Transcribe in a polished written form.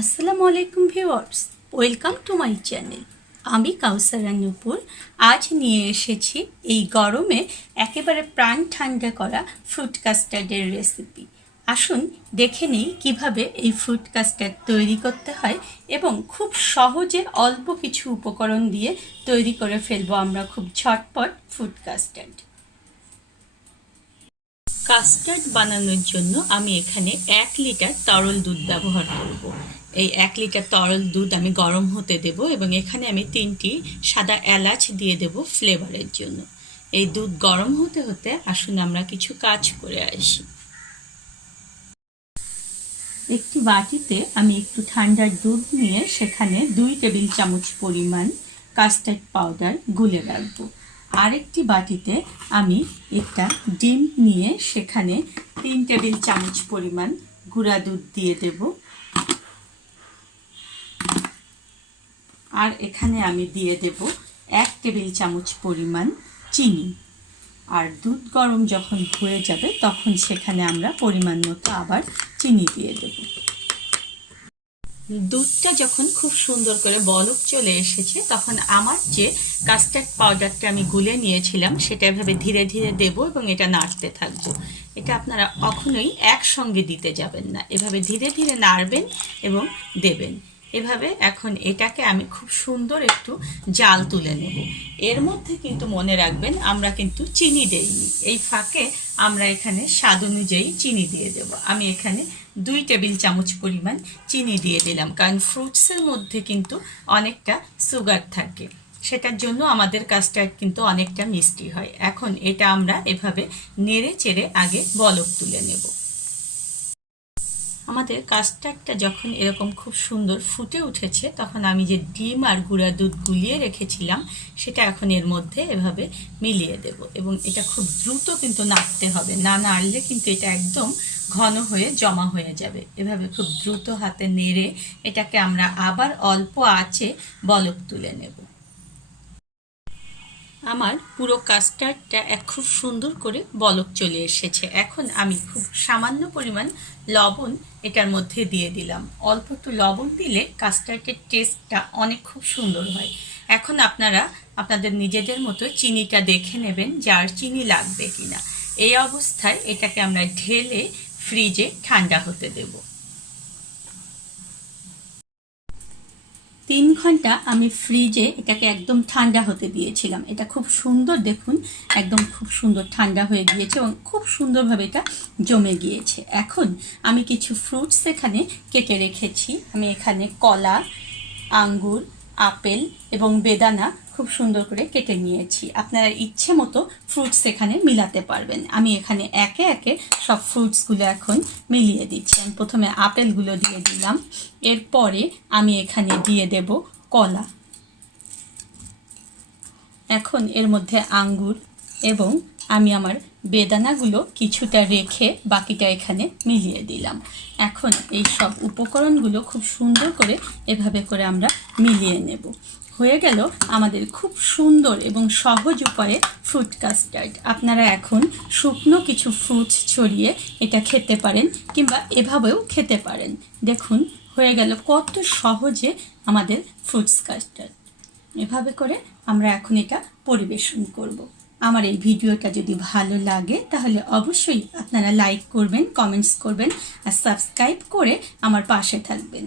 আসসালামু আলাইকুম viewers, welcome to my channel. আমি কাউসারা নূপুর আজ নিয়ে এসেছি এই গরমে একেবারে প্রাণ ঠান্ডা করা ফ্রুট কাস্টার্ডের রেসিপি। আসুন দেখে নিই কীভাবে এই ফ্রুট কাস্টার্ড তৈরি করতে হয় এবং খুব সহজে অল্প কিছু উপকরণ দিয়ে তৈরি করে ফেলবো আমরা খুব ঝটপট ফ্রুট কাস্টার্ড। কাস্টার্ড বানানোর জন্য আমি এখানে 1 লিটার তরল দুধ ব্যবহার করব। এই 1 লিটার তরল দুধ আমি গরম হতে দেব এবং এখানে আমি 3টি সাদা এলাচ দিয়ে দেব ফ্লেভারের জন্য। এই দুধ গরম হতে হতে আসুন আমরা কিছু কাজ করে আসি। একটি বাটিতে আমি একটু ঠান্ডা দুধ নিয়ে সেখানে 2 টেবিল চামচ পরিমাণ কাস্টার্ড পাউডার গুলে রাখবো। আরেকটি বাটিতে আমি একটা ডিম নিয়ে সেখানে 3 টেবিল চামচ পরিমাণ গুঁড়া দুধ দিয়ে দেব। আর এখানে আমি দিয়ে দেব 1 টেবিল চামচ পরিমাণ চিনি। আর দুধ গরম যখন হয়ে যাবে তখন সেখানে আমরা পরিমাণ মতো আবার চিনি দিয়ে দেব। দুধটা যখন খুব সুন্দর করে বলক চলে এসেছে তখন আমার যে কাস্টার্ড পাউডারটা আমি গুলে নিয়েছিলাম সেটা এভাবে ধীরে ধীরে দেব এবং এটা নাড়তে থাকবো। এটা আপনারা কখনোই একসঙ্গে দিতে যাবেন না, এভাবে ধীরে ধীরে নাড়বেন এবং দেবেন। এভাবে এখন এটাকে আমি খুব সুন্দর একটু জাল তুলে নেব। এর মধ্যে কিন্তু মনে রাখবেন আমরা কিন্তু চিনি দেইনি, এই ফাঁকে আমরা এখানে স্বাদ অনুযায়ী চিনি দিয়ে দেব। আমি এখানে 2 টেবিল চামচ পরিমাণ চিনি দিয়ে দিলাম, কারণ ফ্রুটসের মধ্যে কিন্তু অনেকটা সুগার থাকে, সেটার জন্য আমাদের কাস্টার্ড কিন্তু অনেকটা মিষ্টি হয়। এখন এটা আমরা এভাবে নেড়ে চেড়ে আগে বলক তুলে নেব। আমাদের কাস্টার্ডটা যখন এরকম খুব সুন্দর ফুটে উঠেছে তখন আমি যে ডিম আর গুঁড়া দুধ গুলিয়ে রেখেছিলাম সেটা এখন এর মধ্যে এভাবে মিলিয়ে দেব এবং এটা খুব দ্রুত কিন্তু নাড়তে হবে, না নাড়লে কিন্তু এটা একদম ঘন হয়ে জমা হয়ে যাবে। এভাবে খুব দ্রুত হাতে নেড়ে এটাকে আমরা আবার অল্প আঁচে বলক তুলে নেব। আমার পুরো কাস্টার্ডটা খুব সুন্দর করে বলক চলে এসেছে। এখন আমি খুব সামান্য পরিমাণ লবণ এটার মধ্যে দিয়ে দিলাম। অল্প একটু লবণ দিলে কাস্টার্ডের টেস্টটা অনেক খুব সুন্দর হয়। এখন আপনারা আপনাদের নিজেদের মতো চিনিটা দেখে নেবেন যে আর চিনি লাগবে কিনা। এই অবস্থায় এটাকে আমরা ঢেলে ফ্রিজে ঠান্ডা হতে দেব। 3 ঘন্টা আমি ফ্রিজে এটাকে একদম ঠান্ডা হতে দিয়েছিলাম। এটা খুব সুন্দর, দেখুন একদম খুব সুন্দর ঠান্ডা হয়ে গিয়েছে এবং খুব সুন্দরভাবে এটা জমে গিয়েছে। এখন আমি কিছু ফ্রুটস এখানে কেটে রেখেছি। আমি এখানে কলা, আঙ্গুর, আপেল এবং বেদানা খুব সুন্দর করে কেটে নিয়েছি। আপনারা ইচ্ছে মতো ফ্রুটস এখানে মিলাতে পারবেন। আমি এখানে একে একে সব ফ্রুটসগুলো এখন মিলিয়ে দিচ্ছি। আমি প্রথমে আপেলগুলো দিয়ে দিলাম, এরপরে আমি এখানে দিয়ে দেব কলা, এখন এর মধ্যে আঙ্গুর এবং আমি আমার বেদানাগুলো কিছুটা রেখে বাকিটা এখানে মিলিয়ে দিলাম। এখন এই সব উপকরণগুলো খুব সুন্দর করে এভাবে করে আমরা মিলিয়ে নেব। হয়ে গেল আমাদের খুব সুন্দর এবং সহজ উপায়ে ফ্রুট কাস্টার্ড। আপনারা এখন শুকনো কিছু ফ্রুটস ছড়িয়ে এটা খেতে পারেন কিংবা এভাবেও খেতে পারেন। দেখুন হয়ে গেল কত সহজে আমাদের ফ্রুটস কাস্টার্ড। এভাবে করে আমরা এখন এটা পরিবেশন করব। আমার এই ভিডিওটা যদি ভালো লাগে তাহলে অবশ্যই আপনারা লাইক করবেন, কমেন্টস করবেন আর সাবস্ক্রাইব করে আমার পাশে থাকবেন।